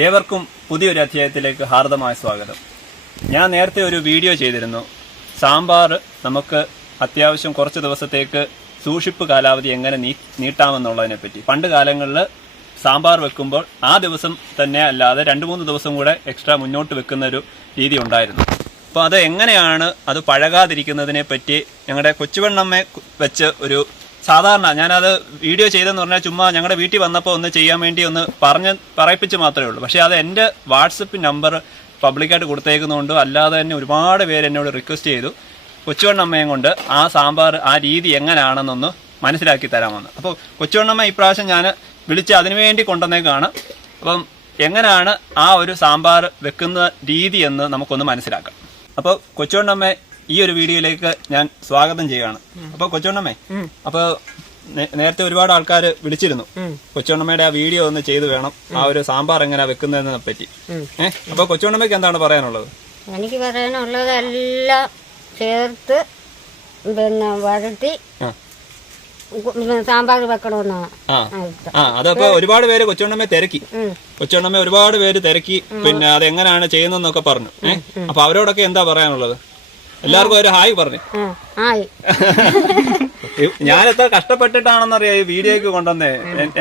ഏവർക്കും പുതിയൊരു അധ്യായത്തിലേക്ക് ഹാർദമായ സ്വാഗതം. ഞാൻ നേരത്തെ ഒരു വീഡിയോ ചെയ്തിരുന്നു. സാമ്പാർ നമുക്ക് അത്യാവശ്യം കുറച്ച് ദിവസത്തേക്ക് സൂക്ഷിപ്പ് കാലാവധി എങ്ങനെ നീട്ടാമെന്നുള്ളതിനെ പറ്റി. പണ്ട് കാലങ്ങളിൽ സാമ്പാർ വെക്കുമ്പോൾ ആ ദിവസം തന്നെ അല്ലാതെ 2-3 ദിവസം കൂടെ എക്സ്ട്രാ മുന്നോട്ട് വെക്കുന്ന ഒരു രീതി ഉണ്ടായിരുന്നു. അപ്പോൾ അത് എങ്ങനെയാണ് അത് പഴകാതിരിക്കുന്നതിനെ പറ്റി ഞങ്ങളുടെ കൊച്ചുവെണ്ണമ്മയെ വെച്ച് ഒരു സാധാരണ ഞാനത് വീഡിയോ ചെയ്തെന്ന് പറഞ്ഞാൽ ചുമ്മാ ഞങ്ങളുടെ വീട്ടിൽ വന്നപ്പോൾ ഒന്ന് ചെയ്യാൻ വേണ്ടി ഒന്ന് പറയിപ്പിച്ച് മാത്രമേ ഉള്ളൂ. പക്ഷേ അത് എൻ്റെ വാട്സപ്പ് നമ്പർ പബ്ലിക്കായിട്ട് കൊടുത്തേക്കുന്നതുകൊണ്ട് അല്ലാതെ തന്നെ ഒരുപാട് പേര് എന്നോട് റിക്വസ്റ്റ് ചെയ്തു കൊച്ചുവെണ്ണമ്മയും കൊണ്ട് ആ സാമ്പാർ ആ രീതി എങ്ങനെയാണെന്നൊന്ന് മനസ്സിലാക്കി തരാമെന്ന്. അപ്പോൾ കൊച്ചുവെണ്ണമ്മ ഇപ്രാവശ്യം ഞാൻ വിളിച്ച് അതിനുവേണ്ടി കൊണ്ടുവന്നേക്കാണ്. അപ്പം എങ്ങനെയാണ് ആ ഒരു സാമ്പാർ വെക്കുന്ന രീതി എന്ന് നമുക്കൊന്ന് മനസ്സിലാക്കാം. അപ്പോൾ കൊച്ചുവെണ്ണമ്മ ഈ ഒരു വീഡിയോയിലേക്ക് ഞാൻ സ്വാഗതം ചെയ്യുകയാണ്. അപ്പൊ കൊച്ചുവെണ്ണമ്മേ, അപ്പൊ നേരത്തെ ഒരുപാട് ആൾക്കാർ വിളിച്ചിരുന്നു കൊച്ചുവെണ്ണമ്മയുടെ ആ വീഡിയോ ഒന്ന് ചെയ്തു വേണം ആ ഒരു സാമ്പാർ എങ്ങനെയാ വെക്കുന്നതിനെ പറ്റി. അപ്പൊ കൊച്ചുവെണ്ണമ്മയ്ക്ക് എന്താണ് പറയാനുള്ളത്? എനിക്ക് പറയാനുള്ളത് എല്ലാം ചേർത്ത് പിന്നെ വഴറ്റി സാമ്പാർ വെക്കണമെന്നാണ്. അതപ്പോ ഒരുപാട് പേര് കൊച്ചുവെണ്ണമ്മ ഒരുപാട് പേര് തിരക്കി പിന്നെ അതെങ്ങനെയാണ് ചെയ്യുന്നതെന്നൊക്കെ പറഞ്ഞു. അപ്പൊ അവരോടൊക്കെ എന്താ പറയാനുള്ളത്? എല്ലാവർക്കും ഒരു ഹായ് പറഞ്ഞു. ഞാൻ എത്ര കഷ്ടപ്പെട്ടിട്ടാണെന്നറിയാം ഈ വീഡിയോക്ക് കൊണ്ടുവന്നേ.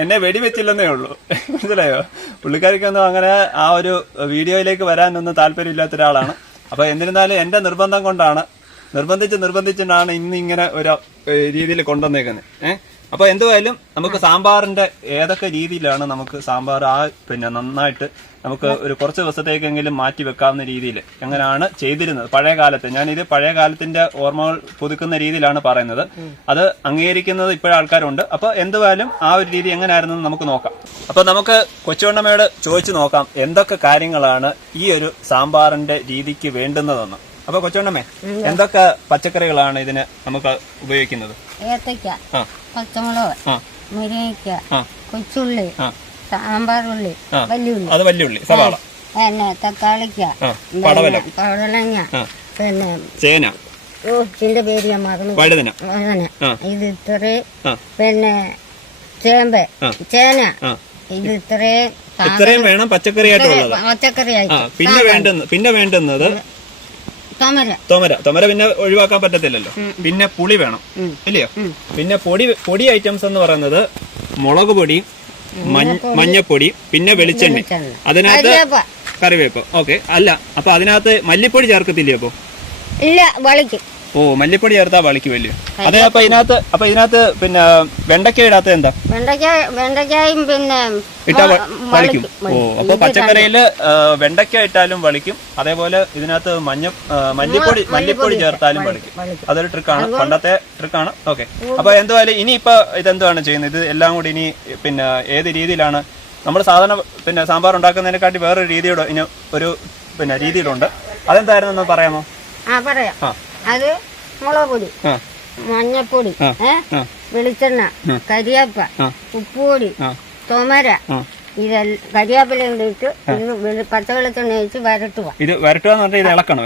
എന്നെ വെടിവെച്ചില്ലെന്നേ ഉള്ളൂ, മനസ്സിലായോ? പുള്ളിക്കാരിക്കൊന്നും അങ്ങനെ ആ ഒരു വീഡിയോയിലേക്ക് വരാനൊന്നും താല്പര്യമില്ലാത്ത ഒരാളാണ്. അപ്പൊ എന്നിരുന്നാലും എന്റെ നിർബന്ധം കൊണ്ടാണ് നിർബന്ധിച്ചിട്ടാണ് ഇന്നിങ്ങനെ ഒരു രീതിയിൽ കൊണ്ടുവന്നേക്കുന്നത്. അപ്പൊ എന്തുവായാലും നമുക്ക് സാമ്പാറിന്റെ ഏതൊക്കെ രീതിയിലാണ് നമുക്ക് സാമ്പാർ പിന്നെ നന്നായിട്ട് നമുക്ക് ഒരു കുറച്ച് ദിവസത്തേക്കെങ്കിലും മാറ്റി വെക്കാവുന്ന രീതിയിൽ എങ്ങനെയാണ് ചെയ്തിരുന്നത് പഴയ കാലത്ത്. ഞാനിത് പഴയ കാലത്തിന്റെ ഓർമ്മകൾ പുതുക്കുന്ന രീതിയിലാണ് പറയുന്നത്. അത് അംഗീകരിക്കുന്നത് ഇപ്പോഴും ആൾക്കാരുണ്ട്. അപ്പൊ എന്തുവായാലും ആ ഒരു രീതി എങ്ങനെയായിരുന്നു നമുക്ക് നോക്കാം. അപ്പൊ നമുക്ക് കൊച്ചുവെണ്ണമ്മയോട് ചോദിച്ചു നോക്കാം എന്തൊക്കെ കാര്യങ്ങളാണ് ഈ ഒരു സാമ്പാറിന്റെ രീതിക്ക് വേണ്ടുന്നതെന്ന്. അപ്പൊ കൊച്ചുവെണ്ണമ്മേ, എന്തൊക്കെ പച്ചക്കറികളാണ് ഇതിന് നമുക്ക് ഉപയോഗിക്കുന്നത്? ഏത്തയ്ക്ക, പച്ചമുളക്, മുരിങ്ങയ്ക്ക, കൊച്ചുള്ളി, സാമ്പാറുള്ളി, വലിയുള്ളി, അത് വലിയുള്ളി, സവാള, പിന്നെ തക്കാളിക്ക, പടവലങ്ങ, പിന്നെ ചേന, ഇതിന്റെ പേര് ഞാൻ മറന്നു, വഴുതന, ഇത് ഇത്രയും, പിന്നെ ചേമ്പ്, ചേന, ഇത് ഇത്രയും വേണം പച്ചക്കറിയായിട്ട്. പിന്നെ വേണ്ടുന്നത് തൊമര പിന്നെ ഒഴിവാക്കാൻ പറ്റത്തില്ലല്ലോ. പിന്നെ പുളി വേണം, ഇല്ലയോ? പിന്നെ പൊടി ഐറ്റംസ് എന്ന് പറയുന്നത് മുളക് പൊടി, മഞ്ഞപ്പൊടി, പിന്നെ വെളിച്ചെണ്ണ, അതിനകത്ത് കറിവേപ്പ്. ഓക്കെ, അല്ല അപ്പൊ അതിനകത്ത് മല്ലിപ്പൊടി ചേർക്കത്തില്ലേ? അപ്പൊ ഇല്ല, വളിക്കും. ഓ, മല്ലിപ്പൊടി ചേർത്താ വളിക്കുമല്ലോ. അതെ. അപ്പൊ ഇതിനകത്ത് പിന്നെ വെണ്ടയ്ക്ക ഇടാത്ത എന്താ? വെണ്ടയ്ക്കായും പിന്നെ ഇട്ടാ വളിക്കും. ഓ, അപ്പൊ പച്ചക്കറിയില് വെണ്ടയ്ക്ക ഇട്ടാലും വളിക്കും. അതേപോലെ ഇതിനകത്ത് മല്ലിപ്പൊടി ചേർത്താലും വളിക്കും. അതൊരു ട്രിക്കാണ്, പണ്ടത്തെ ട്രിക്കാണ്. ഓക്കെ, അപ്പൊ എന്തുവായാലും ഇനിയിപ്പോ ഇതെന്തുവാണ് ചെയ്യുന്നത്? ഇത് എല്ലാം കൂടി ഇനി പിന്നെ ഏത് രീതിയിലാണ് നമ്മൾ സാധാരണ പിന്നെ സാമ്പാർ ഉണ്ടാക്കുന്നതിനെക്കാട്ടി വേറൊരു രീതിയോട് ഇനി ഒരു പിന്നെ രീതിയിലുണ്ട്. അതെന്തായിരുന്നു പറയാമോ? പറയാം. അത് മുളക് പൊടി, മഞ്ഞപ്പൊടി, വെളിച്ചെണ്ണ, കരിയാപ്പ, ഉപ്പുപൊടി, തൊമര, ഇതെല്ലാം കരിയാപ്പില ഇട്ട് പച്ചവെളിച്ചെണ്ണ ഒഴിച്ച് വരട്ടുക. ഇത് ഇളക്കണം.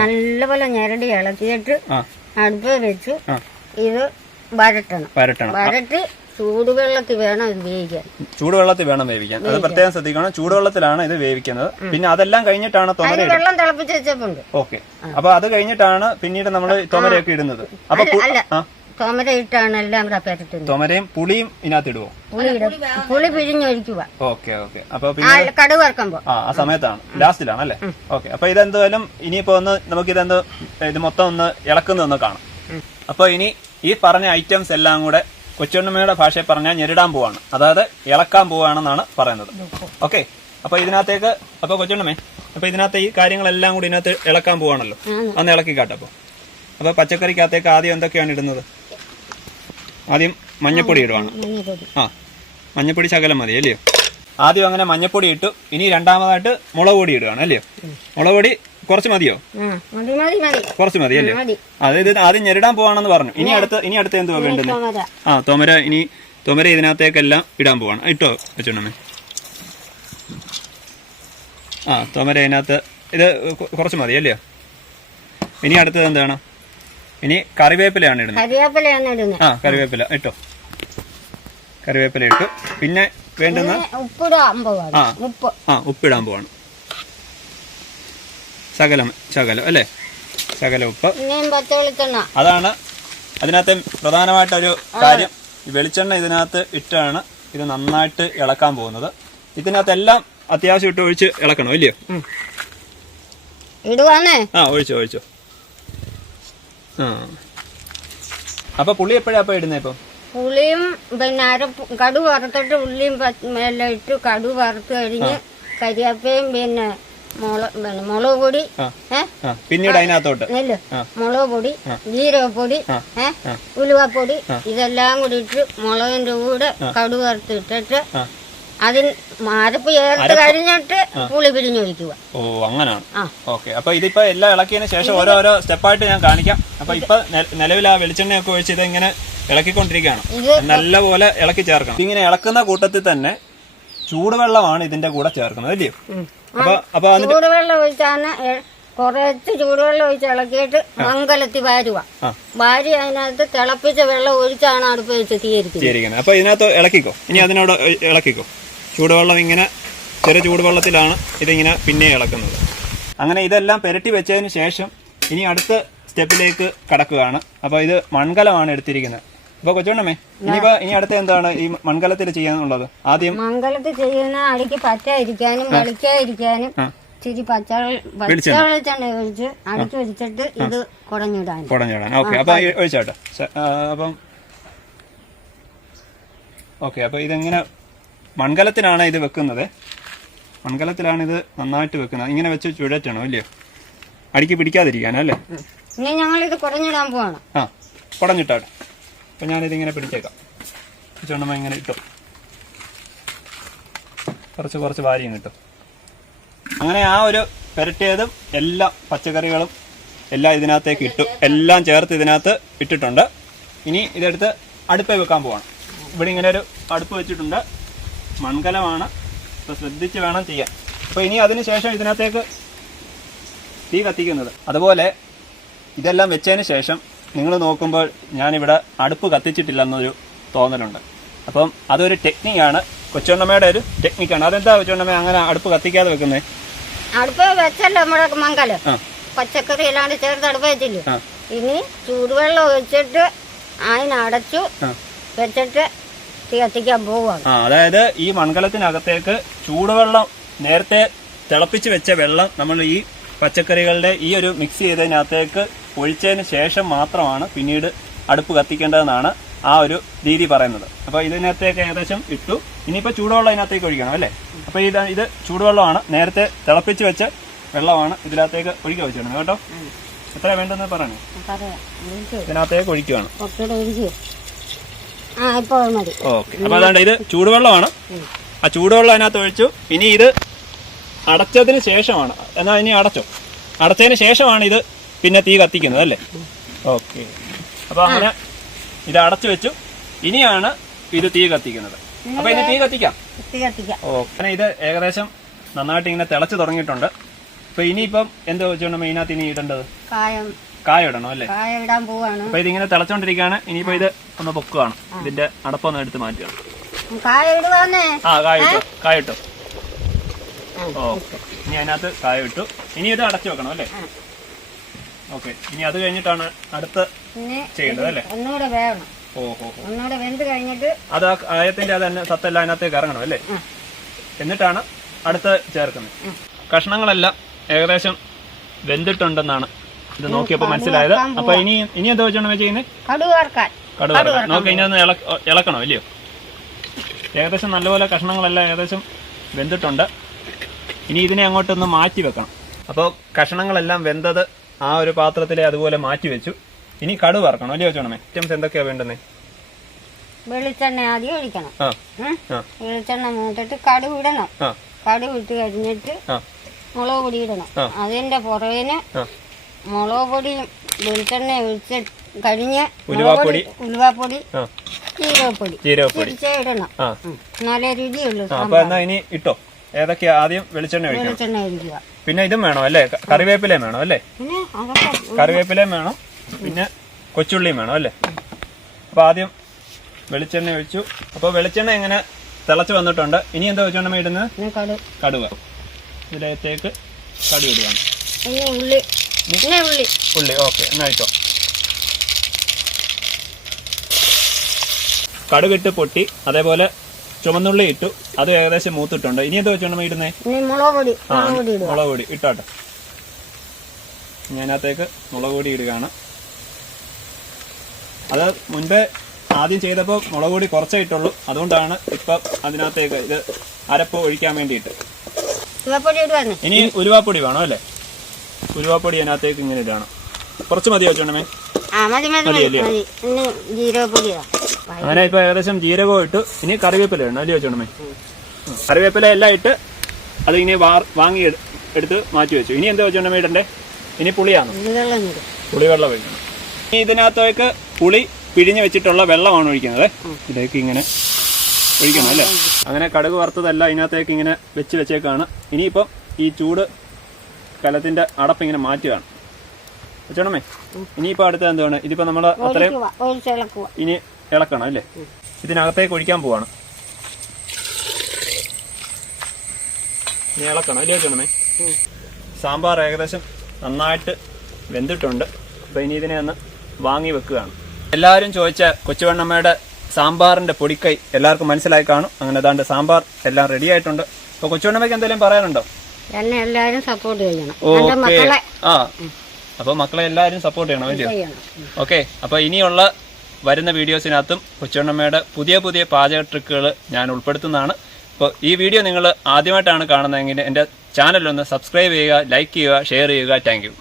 നല്ലപോലെ ഞെരടി ഇളക്കിയിട്ട് അടുപ്പ് വെച്ച് ഇത് വരട്ടണം. വരട്ടി ചൂടുവെള്ളത്തിൽ വേണം ഇത് വേവിക്കാൻ. അത് പ്രത്യേകം ശ്രദ്ധിക്കണം. ചൂടുവെള്ളത്തിലാണ് ഇത് വേവിക്കുന്നത്. പിന്നെ അതെല്ലാം കഴിഞ്ഞിട്ടാണ് വെള്ളം തിളപ്പിച്ച് വെച്ചിട്ടുണ്ട്. ഓക്കെ, അപ്പൊ അത് കഴിഞ്ഞിട്ടാണ് പിന്നീട് നമ്മൾ തൊമരയൊക്കെ ഇടുന്നത്. അപ്പൊ തൊമര ഇട്ടാണ് എല്ലാം തൊമരയും പുളിയും ഇതിനകത്ത് ഇടുവോ? പുളി പിഴിഞ്ഞൊഴിക്കുക. ഓക്കെ. അപ്പൊ കടുക് വറക്കുമ്പോ ആ സമയത്താണ്, ലാസ്റ്റിലാണ് അല്ലേ? ഓക്കെ, അപ്പൊ ഇതെന്തായാലും ഇനിയിപ്പോ ഇത് മൊത്തം ഒന്ന് ഇളക്കുന്നൊന്ന് കാണാം. അപ്പൊ ഇനി ഈ പറഞ്ഞ ഐറ്റംസ് എല്ലാം കൂടെ കൊച്ചുവെണ്ണമ്മയുടെ ഭാഷയിൽ പറഞ്ഞാൽ ഞെരിടാൻ പോവാണ്, അതായത് ഇളക്കാൻ പോവാണെന്നാണ് പറയുന്നത്. ഓക്കെ, അപ്പൊ ഇതിനകത്തേക്ക് അപ്പൊ കൊച്ചുവെണ്ണമ്മേ, അപ്പൊ ഇതിനകത്ത് ഈ കാര്യങ്ങളെല്ലാം കൂടി ഇതിനകത്ത് ഇളക്കാൻ പോവാണല്ലോ, അന്ന് ഇളക്കി കാട്ടപ്പോ. അപ്പൊ പച്ചക്കറിക്കകത്തേക്ക് ആദ്യം എന്തൊക്കെയാണ് ഇടുന്നത്? ആദ്യം മഞ്ഞപ്പൊടി ഇടുവാണ്. മഞ്ഞപ്പൊടി ശകലം മതി അല്ലയോ? ആദ്യം അങ്ങനെ മഞ്ഞപ്പൊടി ഇട്ടു. ഇനി രണ്ടാമതായിട്ട് മുളക് പൊടി ഇടുകയാണ് അല്ലയോ? മുളക് പൊടി കുറച്ച് മതിയോ? കുറച്ച് മതി അല്ലേ? അതായത് ആദ്യം ഞെരിടാൻ പോവാണെന്ന് പറഞ്ഞു. ഇനി അടുത്ത് എന്തുവാ വേണ്ടുന്നത്? തൊമര ഇതിനകത്തേക്കെല്ലാം ഇടാൻ പോവാണ്. ഇട്ടോ വെച്ചോണ്ണേ. തൊമര ഇതിനകത്ത് ഇത് കുറച്ച് മതി അല്ലയോ? ഇനി അടുത്തത് എന്താണ്? ഇനി കറിവേപ്പിലയാണ് ഇടുന്നത്. കറിവേപ്പില ഇട്ടോ. കറിവേപ്പില ഇട്ടു. പിന്നെ വേണ്ടുന്ന ഉപ്പിടാൻ പോവാണ്. ഉപ്പ് ഉപ്പിടാൻ പോവാണ്. ശകലം അല്ലേ, ശകലം ഉപ്പ്. പച്ച വെളിച്ചെണ്ണ. അതാണ് അതിനകത്ത് പ്രധാനമായിട്ടൊരു കാര്യം. ഈ വെളിച്ചെണ്ണ ഇതിനകത്ത് ഇട്ടാണ് ഇത് നന്നായിട്ട് ഇളക്കാൻ പോകുന്നത്. ഇതിനകത്തെല്ലാം അത്യാവശ്യം ഇട്ട് ഒഴിച്ച് ഇളക്കണം, ഇല്ലയോ? ഇടുവാണേ. ഒഴിച്ചോ. അപ്പൊ പുളി എപ്പോഴാ ഇടുന്നേ? ഇപ്പൊ പുളിയും പിന്നെ കടു വറുത്തിട്ട് ഉള്ളിയും എല്ലാം ഇട്ട് കടു വറുത്ത് കഴിഞ്ഞ് കരിയാപ്പയും പിന്നെ മുളക് പൊടി, പിന്നീട് അതിനകത്തോട്ട് മുളക് പൊടി, ജീരകപ്പൊടി, ഉലുവപ്പൊടി ഇതെല്ലാം കൂടി ഇട്ട് മുളകിന്റെ കൂടെ കടു വറുത്ത് ഇട്ടിട്ട് അതിന് അരപ്പ് ചേർത്ത് കഴിഞ്ഞിട്ട് പുളി പിരിഞ്ഞൊഴിക്കുക. ഓ, അങ്ങനെയാണ്. ഓക്കെ. അപ്പൊ ഇതിപ്പോ എല്ലാം ഇളക്കിയതിന് ശേഷം ഓരോരോ സ്റ്റെപ്പായിട്ട് ഞാൻ കാണിക്കാം. അപ്പൊ ഇപ്പൊ നിലവിൽ ആ വെളിച്ചെണ്ണയൊക്കെ ഒഴിച്ച് ഇതെങ്ങനെ ഇളക്കിക്കൊണ്ടിരിക്കുകയാണ്. നല്ലപോലെ ഇളക്കി ചേർക്കണം. ഇങ്ങനെ ഇളക്കുന്ന കൂട്ടത്തിൽ തന്നെ ചൂടുവെള്ളമാണ് ഇതിന്റെ കൂടെ ചേർക്കുന്നത്, അല്ലയോ? അപ്പൊ ചൂടുവെള്ളം ഒഴിച്ചാണ് കുറച്ച് ചൂടുവെള്ളം ഒഴിച്ച് ഇളക്കിയിട്ട് മംഗലത്തി വാരുക. വാരി അതിനകത്ത് തിളപ്പിച്ച വെള്ളം ഒഴിച്ചാണ് അടുപ്പ് വെച്ച് തീയിരിക്കുന്നത്. അപ്പൊ ഇതിനകത്ത് ഇളക്കിക്കോ. ഇനി അതിനോട് ഇളക്കിക്കോ. ചൂടുവെള്ളം ഇങ്ങനെ ചെറു ചൂടുവെള്ളത്തിലാണ് ഇതിങ്ങനെ പിന്നെ ഇളക്കുന്നത്. അങ്ങനെ ഇതെല്ലാം പെരട്ടി വെച്ചതിന് ശേഷം ഇനി അടുത്ത സ്റ്റെപ്പിലേക്ക് കടക്കുകയാണ്. അപ്പൊ ഇത് മൺകലമാണ് എടുത്തിരിക്കുന്നത്. അപ്പൊ കൊച്ചുണ്ണമ്മേ, ഇനി അടുത്ത എന്താണ് ഈ മൺകലത്തിൽ ചെയ്യാനുള്ളത്? ആദ്യം മൺകലത്തിൽ ചെയ്യുന്ന അടിക്ക് പറ്റാതിരിക്കാനും കളിക്കാതിരിക്കാനും ഇച്ചിരി വെളിച്ചെണ്ണ ഒഴിച്ച് അടിക്ക് വെച്ചിട്ട് ഇത് കുടഞ്ഞിടാൻ. ഓക്കെ. അപ്പൊ ഒഴിച്ചാട്ടെ. അപ്പം ഓക്കെ. അപ്പൊ ഇതെങ്ങനെ മൺകലത്തിലാണ് ഇത് വെക്കുന്നത്. മൺകലത്തിലാണ് ഇത് നന്നായിട്ട് വെക്കുന്നത്. ഇങ്ങനെ വെച്ച് ചുഴറ്റണം, അല്ലയോ? അടിക്ക് പിടിക്കാതിരിക്കാനല്ലേ. ഇനി ഞങ്ങളിത് കുടഞ്ഞിടാൻ പോവാണ്. കുടഞ്ഞിട്ടാട്ടെ. അപ്പൊ ഞാനിതിങ്ങനെ പിടിച്ചേക്കാം. ചുണ്ണമ്മ ഇങ്ങനെ ഇട്ടു. കുറച്ച് വാരിയും കിട്ടും. അങ്ങനെ ആ ഒരു പെരട്ടിയതും എല്ലാ പച്ചക്കറികളും എല്ലാം ഇതിനകത്തേക്ക് ഇട്ടു. എല്ലാം ചേർത്ത് ഇതിനകത്ത് ഇട്ടിട്ടുണ്ട്. ഇനി ഇതെടുത്ത് അടുപ്പേ വെക്കാൻ പോവാണ്. ഇവിടെ ഇങ്ങനെ ഒരു അടുപ്പ് വെച്ചിട്ടുണ്ട്. മൺകലമാണ്. അപ്പോൾ ശ്രദ്ധിച്ച് വേണം ചെയ്യാൻ. അപ്പോൾ ഇനി അതിന് ശേഷം ഇതിനകത്തേക്ക് തീ കത്തിക്കുന്നത്. അതുപോലെ ഇതെല്ലാം വെച്ചതിന് ശേഷം നിങ്ങൾ നോക്കുമ്പോൾ ഞാനിവിടെ അടുപ്പ് കത്തിച്ചിട്ടില്ലെന്നൊരു തോന്നലുണ്ട്. അപ്പം അതൊരു ടെക്നിക്കാണ്, കൊച്ചുണ്ണമ്മയുടെ ഒരു ടെക്നിക്കാണ്. അതെന്താ കൊച്ചുണ്ണമ്മ അങ്ങനെ അടുപ്പ് കത്തിക്കാതെ വെക്കുന്നത്? അടുപ്പ് വെച്ചല്ലോ നമ്മുടെ മംഗലം, പച്ചക്കറി എല്ലാം ചേർത്ത് അടുപ്പ് വെച്ചില്ലേ. ഇനി ചൂടുവെള്ളം ഒഴിച്ചിട്ട് അതിനടച്ചു വെച്ചിട്ട് തീ കത്തിക്കാൻ പോവാണ്. അതായത് ഈ മൺകലത്തിനകത്തേക്ക് ചൂടുവെള്ളം, നേരത്തെ തിളപ്പിച്ച് വെച്ച വെള്ളം നമ്മൾ ഈ പച്ചക്കറികളുടെ ഈ ഒരു മിക്സ് ചെയ്തതിനകത്തേക്ക് ഒഴിച്ചതിന് ശേഷം മാത്രമാണ് പിന്നീട് അടുപ്പ് കത്തിക്കേണ്ടതെന്നാണ് ആ ഒരു രീതി പറയുന്നത്. അപ്പോൾ ഇതിനകത്തേക്ക് ഏകദേശം ഇട്ടു. ഇനിയിപ്പോൾ ചൂടുവെള്ളം ഇതിനകത്തേക്ക് ഒഴിക്കണം, അല്ലേ? അപ്പോൾ ഇത് ചൂടുവെള്ളമാണ്, നേരത്തെ തിളപ്പിച്ച് വെച്ച വെള്ളമാണ് ഇതിനകത്തേക്ക് ഒഴിക്കാൻ വെച്ചിരുന്നത് കേട്ടോ. എത്ര വേണ്ടെന്ന് പറയണേ? ഇതിനകത്തേക്ക് ഒഴിക്കുകയാണ്. ഓക്കെ. അപ്പോൾ അതാണ്ട് ഇത് ചൂടുവെള്ളമാണ്. ആ ചൂടുവെള്ളം അതിനകത്ത് ഒഴിച്ചു. ഇനി ഇത് അടച്ചതിന് ശേഷമാണ്, എന്നാൽ ഇനി അടച്ചതിന് ശേഷമാണ് ഇത് പിന്നെ തീ കത്തിക്കുന്നത്, അല്ലേ? ഓക്കെ. അപ്പോൾ അങ്ങനെ ഇത് അടച്ചു വെച്ചു. ഇനിയാണ് ഇത് തീ കത്തിക്കുന്നത്. അപ്പൊ ഇനി തീ കത്തിക്കാം. അങ്ങനെ ഇത് ഏകദേശം നന്നായിട്ട് ഇങ്ങനെ തിളച്ചു തുടങ്ങിയിട്ടുണ്ട്. അപ്പൊ ഇനിയിപ്പം എന്തോ വെച്ചോണ്ട് ഇതിനകത്ത് ഇനി ഇടേണ്ടത് കായ ഇടണം, അല്ലേ? അപ്പൊ ഇതിങ്ങനെ തിളച്ചോണ്ടിരിക്കുകയാണ്. ഇനിയിപ്പോ ഇത് ഒന്ന് പൊക്കുകയാണ്. ഇതിന്റെ അടപ്പൊന്ന് എടുത്ത് മാറ്റുക. കായ ഇട്ടു. ഓക്കെ. ഇനി അതിനകത്ത് കായ ഇട്ടു. ഇനി ഇത് അടച്ചു വെക്കണം, അല്ലേ? ഓക്കെ. ഇനി അത് കഴിഞ്ഞിട്ടാണ് അടുത്ത് ചെയ്യേണ്ടത്, അല്ലേ? ഒന്നുകൂടെ വെന്ത് കഴിഞ്ഞിട്ട് അത് ആ കായത്തിന്റെ അത് തന്നെ സത്തെല്ലാം അതിനകത്തേക്ക് ഇറങ്ങണം, അല്ലേ? എന്നിട്ടാണ് അടുത്ത് ചേർക്കുന്നത്. കഷ്ണങ്ങളെല്ലാം ഏകദേശം വെന്തിട്ടുണ്ടെന്നാണ് ഇത് നോക്കിയപ്പോ മനസ്സിലായത്. അപ്പൊ ഇനി എന്താ വെച്ചാണ് ചെയ്യുന്നത്? കടുവ നോക്കി ഇനി ഒന്ന് ഇളക്കണോ, ഇല്ലയോ? ഏകദേശം നല്ലപോലെ കഷ്ണങ്ങളെല്ലാം ഏകദേശം വെന്തിട്ടുണ്ട്. ഇനി ഇതിനെ അങ്ങോട്ടൊന്ന് മാറ്റി വെക്കണം. അപ്പോൾ കഷ്ണങ്ങളെല്ലാം വെന്തത് ആ ഒരു പാത്രത്തിലെ അതുപോലെ മാറ്റി വെച്ചു. ഇനി കടുവ വറക്കണം, അല്ലേ വെച്ചോണമേ? ഐറ്റംസ് എന്തൊക്കെയാ വേണ്ടുന്നത്? വെളിച്ചെണ്ണ ആദ്യം ഒഴിക്കണം. വെളിച്ചെണ്ണ മൂത്തിട്ട് കടുവ് ഇടണം. കടുവ് ഇട്ട് കഴിഞ്ഞിട്ട് മുളക് പൊടി ഇടണം. അതിന്റെ പുറകിന് മുളക് പൊടിയും വെളിച്ചെണ്ണ ഒഴിച്ച് കഴിഞ്ഞ് ഉലുവാപ്പൊടി, ജീരകപ്പൊടി ഇടണം. നല്ല രുചിയുള്ളൂ. അപ്പൊ എന്നാ ഇനി ഇട്ടോ. ഏതൊക്കെയാ? ആദ്യം വെളിച്ചെണ്ണ ഒഴിക്കുക. പിന്നെ ഇതും വേണം, അല്ലേ? കറിവേപ്പിലയും വേണം, അല്ലേ? കറിവേപ്പിലയും വേണം. പിന്നെ കൊച്ചുള്ളിയും വേണം, അല്ലേ? അപ്പൊ ആദ്യം വെളിച്ചെണ്ണ ഒഴിച്ചു. അപ്പോൾ വെളിച്ചെണ്ണ എങ്ങനെ തിളച്ച് വന്നിട്ടുണ്ട്. ഇനി എന്താ വെച്ചോണ്ടമ്മ ഇടുന്നത്? ഇനി കടു കടുവ. ഇതിലേക്ക് കടുവ ഇടുകയാണ്. ഇനി ഉള്ളി ഉള്ളി ഓക്കെ എന്നാ ഇട്ടോ. കടുകിട്ട് പൊട്ടി, അതേപോലെ ചുമന്നുള്ളി ഇട്ടു, അത് ഏകദേശം മൂത്തിട്ടുണ്ട്. ഇനി എന്താ വെച്ചോണ്ടമ്മ ഇടുന്നേ? ഇനി മുളക് പൊടി മുളക് പൊടി ഇട്ടോട്ടെ. ഞാനകത്തേക്ക് മുളക് പൊടി ഇടുകയാണ്. അത് മുൻപേ ആദ്യം ചെയ്തപ്പോൾ മുളക് പൊടി കുറച്ചേ ഇട്ടുള്ളൂ, അതുകൊണ്ടാണ് ഇപ്പം അതിനകത്തേക്ക് ഇത് അരപ്പ് ഒഴിക്കാൻ വേണ്ടിയിട്ട്. ഇനി ഉലുവാപ്പൊടി വേണം അല്ലേ? ഉലുവാപ്പൊടി അതിനകത്തേക്ക് ഇങ്ങനെ ഇടണം. കുറച്ച് മതി വെച്ചോണ്ടമേ? അങ്ങനെ ഇപ്പൊ ഏകദേശം ജീരകവും ഇട്ടു. ഇനി കറിവേപ്പില ഇടണം അല്ലേ വെച്ചോണ്ടമേ? കറിവേപ്പില എല്ലാം ഇട്ട് അത് ഇനി വാങ്ങി എടുത്ത് മാറ്റി വെച്ചു. ഇനി എന്താ വെച്ചോണ്ടമേ ഇടണ്ടേ? ഇനി പുളിയാണ്, പുളിവെള്ളം ഒഴിക്കണം. ഇനി ഇതിനകത്തേക്ക് പുളി പിഴിഞ്ഞ് വെച്ചിട്ടുള്ള വെള്ളമാണ് ഒഴിക്കുന്നത്. ഇതിലേക്ക് ഇങ്ങനെ ഒഴിക്കണം അല്ലേ? അങ്ങനെ കടുക് വറുത്തതെല്ലാം ഇതിനകത്തേക്ക് ഇങ്ങനെ വെച്ചേക്കാണ്. ഇനിയിപ്പം ഈ ചൂട് കലത്തിന്റെ അടപ്പ് ഇങ്ങനെ മാറ്റുകയാണ് വെച്ചോണമേ. ഇനിയിപ്പോ അടുത്ത എന്താണ്? ഇതിപ്പോ നമ്മൾ അത്രയും ഇനി ഇളക്കണം അല്ലേ? ഇതിനകത്തേക്ക് ഒഴിക്കാൻ പോവാണ്. ഇനി ഇളക്കണം അല്ലേ വെച്ചോണമേ? സാമ്പാർ ഏകദേശം നന്നായിട്ട് വെന്തിട്ടുണ്ട്. അപ്പൊ ഇനി ഇതിനെ ഒന്ന് വാങ്ങി വെക്കുകയാണ്. എല്ലാവരും ചോദിച്ച കൊച്ചുവണ്ണമ്മയുടെ സാമ്പാറിന്റെ പൊടിക്കൈ എല്ലാവർക്കും മനസ്സിലായി കാണും. അങ്ങനെ ഏതാണ്ട് സാമ്പാർ എല്ലാം റെഡി ആയിട്ടുണ്ട്. അപ്പൊ കൊച്ചുവണ്ണമ്മയ്ക്ക് എന്തെങ്കിലും പറയാനുണ്ടോ? എന്നെ എല്ലാവരും സപ്പോർട്ട് ചെയ്യണം. അപ്പൊ മക്കളെ എല്ലാവരും സപ്പോർട്ട് ചെയ്യണം അല്ലയോ? ഓക്കെ. അപ്പൊ ഇനിയുള്ള വരുന്ന വീഡിയോസിനകത്തും കൊച്ചുവണ്ണമ്മയുടെ പുതിയ പുതിയ പാചക ട്രിക്കുകൾ ഞാൻ ഉൾപ്പെടുത്തുന്നതാണ്. അപ്പോൾ ഈ വീഡിയോ നിങ്ങൾ ആദ്യമായിട്ടാണ് കാണുന്നതെങ്കിൽ എൻ്റെ ചാനലൊന്ന് സബ്സ്ക്രൈബ് ചെയ്യുക, ലൈക്ക് ചെയ്യുക, ഷെയർ ചെയ്യുക. Thank you.